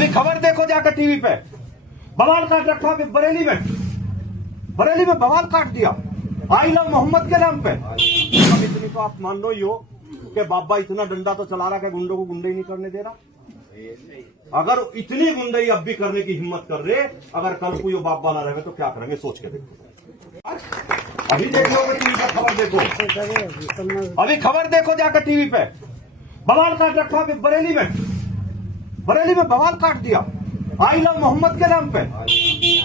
अभी खबर देखो जाकर टीवी पे, बवाल काट रखा बरेली में बवाल काट दिया आई लव मोहम्मद के नाम पे। अब इतनी तो आप मान लो ही हो कि बाबा इतना डंडा तो चला रहा है, गुंडों को गुंडे ही नहीं करने दे रहा। अगर इतनी गुंडई अब भी करने की हिम्मत कर रहे, अगर कल कोई बाप वाला रहे तो क्या करेंगे सोच के देखो। अभी देख लो टीवी पर खबर देखो, अभी खबर देखो जाकर टीवी पे, बवाल काट रखा बरेली में बवाल काट दिया आई लव मोहम्मद के नाम पे।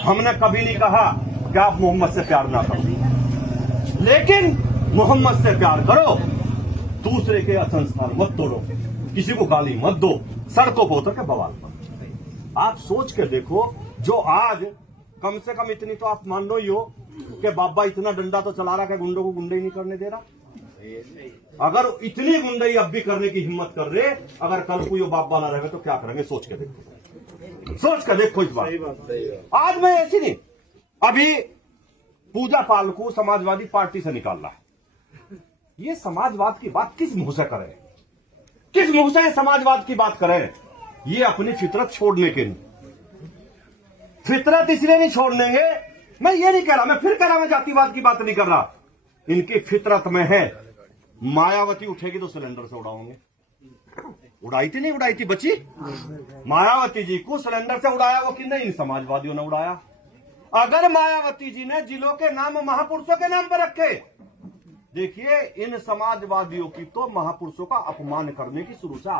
हमने कभी नहीं कहा कि आप मोहम्मद से प्यार ना करो, लेकिन मोहम्मद से प्यार करो, दूसरे के संस्कार मत तोड़ो, किसी को गाली मत दो, सड़कों पर उतर के बवाल मत। आप सोच के देखो, जो आज कम से कम इतनी तो आप मान लो ही हो कि बाबा इतना डंडा तो चला रहा है, गुंडों को गुंडे ही नहीं करने दे रहा। अगर इतनी गुंडई अब भी करने की हिम्मत कर रहे, अगर कल कोई बाप वाला रहे तो क्या करेंगे सोच के देखो इस बात। आज मैं ऐसी नहीं, अभी पूजा पाल को समाजवादी पार्टी से निकाल रहा है। ये समाजवाद की बात किस मुंह से करें, किस मुंह से समाजवाद की बात करें? ये अपनी फितरत छोड़ने के नहीं, फितरत इसलिए नहीं छोड़ देंगे। मैं ये नहीं कह रहा, मैं फिर कह रहा, मैं जातिवाद की बात नहीं कर रहा। इनकी फितरत में है, मायावती उठेगी तो सिलेंडर से उड़ाओगे। उड़ाई थी नहीं उड़ाई थी बची, मायावती जी को सिलेंडर से उड़ाया वो कि नहीं, समाजवादियों ने उड़ाया। अगर मायावती जी ने जिलों के नाम महापुरुषों के नाम पर रखे, देखिए इन समाजवादियों की तो महापुरुषों का अपमान करने की शुरू से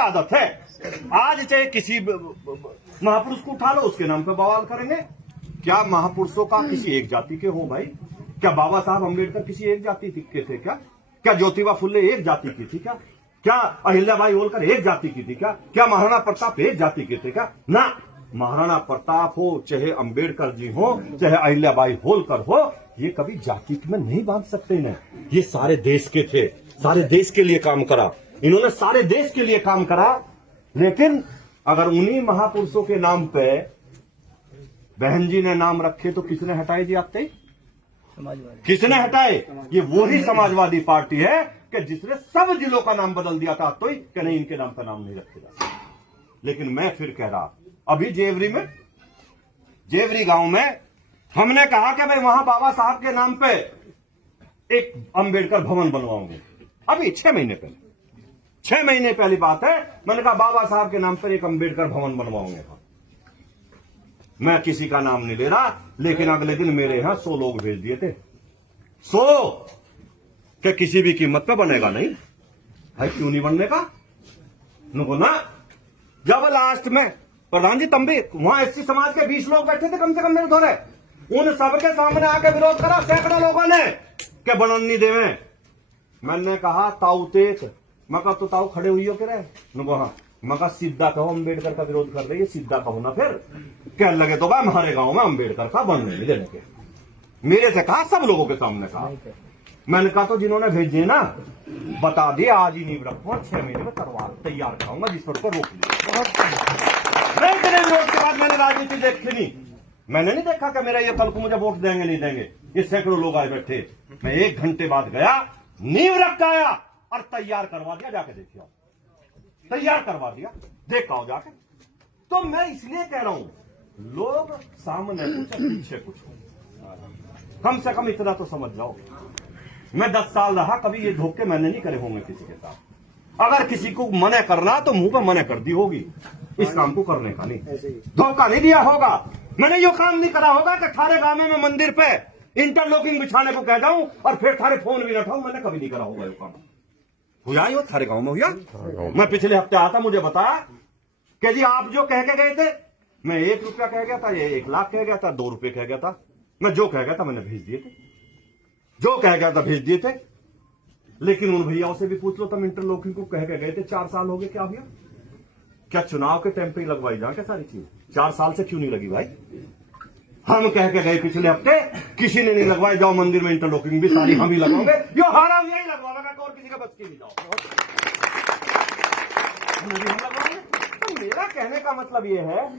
आदत है, आज चाहे किसी महापुरुष को उठा लो उसके नाम पे बवाल करेंगे। क्या महापुरुषों का किसी एक जाति के हो भाई? क्या बाबा साहब अम्बेडकर किसी एक जाति के थे क्या? क्या ज्योतिबा फुले एक जाति की थी क्या? क्या अहिल्याबाई होलकर एक जाति की थी क्या? क्या महाराणा प्रताप एक जाति के थे क्या? ना, महाराणा प्रताप हो, चाहे अम्बेडकर जी हो, चाहे अहिल्याबाई होलकर हो, ये कभी जाति में नहीं बांध सकते इन्हें। ये सारे देश के थे, सारे देश के लिए काम करा इन्होंने, सारे देश के लिए काम करा। लेकिन अगर उन्हीं महापुरुषों के नाम पे बहन जी ने नाम रखे तो किसने हटाए जी? आपते किसने हटाए? ये वही समाजवादी पार्टी है कि जिसने सब जिलों का नाम बदल दिया था, तो कि नहीं इनके नाम का नाम नहीं रखेगा। लेकिन मैं फिर कह रहा, अभी जेवरी गांव में हमने कहा कि भाई वहां बाबा साहब के नाम पे एक अंबेडकर भवन बनवाओगे। अभी 6 महीने पहली बात है, मैंने कहा बाबा साहब के नाम पर एक अंबेडकर भवन बनवाओगे। मैं किसी का नाम नहीं ले रहा, लेकिन अगले दिन मेरे यहां 100 लोग भेज दिए थे। 100 क्या किसी भी कीमत पे बनेगा नहीं है? क्यों नहीं बनने का? नुको ना, जब लास्ट में प्रधान जी तुम भी वहां एससी समाज के 20 लोग बैठे थे कम से कम मेरे धोरे, उन सबके सामने आके विरोध करा सैकड़ों लोगों ने क्या बनन नहीं देवे। मैंने कहा ताऊ तेक, मैं कहा तो ताऊ खड़े हुई हो के रहे, नुको हाँ, मैं कहा सीधा कहो अम्बेडकर का विरोध कर रही है, सीधा कहो ना। फिर कह लगे तो भाई हमारे गांव में अम्बेडकर का बनने नहीं देने के। मेरे से कहा, सब लोगों के सामने कहा। मैंने कहा तो जिन्होंने भेजे ना बता दिया, आज ही नींव रखूंगा, 6 महीने में तलवार तैयार कराऊंगा जिस पर रोक लिया। विरोध के बाद मैंने राजनीति देखी नहीं, मैंने नहीं देखा कि मेरा ये कल को मुझे वोट देंगे नहीं देंगे। ये सैकड़ों लोग आए बैठे, मैं 1 घंटे बाद गया, नींव रख आया और तैयार करवा दिया। जाके देखिए, तैयार करवा दिया, देखा हो जाके। तो मैं इसलिए कह रहा हूं, लोग सामने कुछ पीछे कुछ, कम से कम इतना तो समझ जाओ। मैं 10 साल रहा, कभी ये धोखे मैंने नहीं करे होंगे किसी के साथ। अगर किसी को मना करना तो मुंह पर मना कर दी होगी, इस काम को करने का नहीं, धोखा नहीं दिया होगा। मैंने यो काम नहीं करा होगा कि थारे गांव में मंदिर पे इंटरलॉकिंग बिछाने को कह जाऊं और फिर थारे फोन भी न उठाऊं। मैंने कभी नहीं करा होगा यो काम। हुआ ही हो थारे गांव में हुआ? मैं पिछले हफ्ते आता, मुझे बताया कि जी आप जो कह के गए थे, मैं 1 रुपया कह गया था, ये 1 लाख कह गया था, 2 रुपये कह गया था। मैं जो कह गया था मैंने भेज दिए थे, जो कह गया था भेज दिए थे। लेकिन उन भैयाओं से भी पूछ लो, तुम इंटरलॉकिंग को कह के गए थे, 4 साल हो गए, क्या हुआ? क्या चुनाव के टाइम पे ही लगवाई जा क्या सारी चीज? 4 साल से क्यों नहीं लगी भाई? हम कह के गए पिछले हफ्ते, किसी ने नहीं लगवाई। जाओ मंदिर में इंटरलॉकिंग भी सारी हम ही लगाओगे, यो हारा यही लगवाएगा, और किसी का बस की नहीं। जाओ हम लगवाएंगे। तो मेरा कहने का मतलब ये है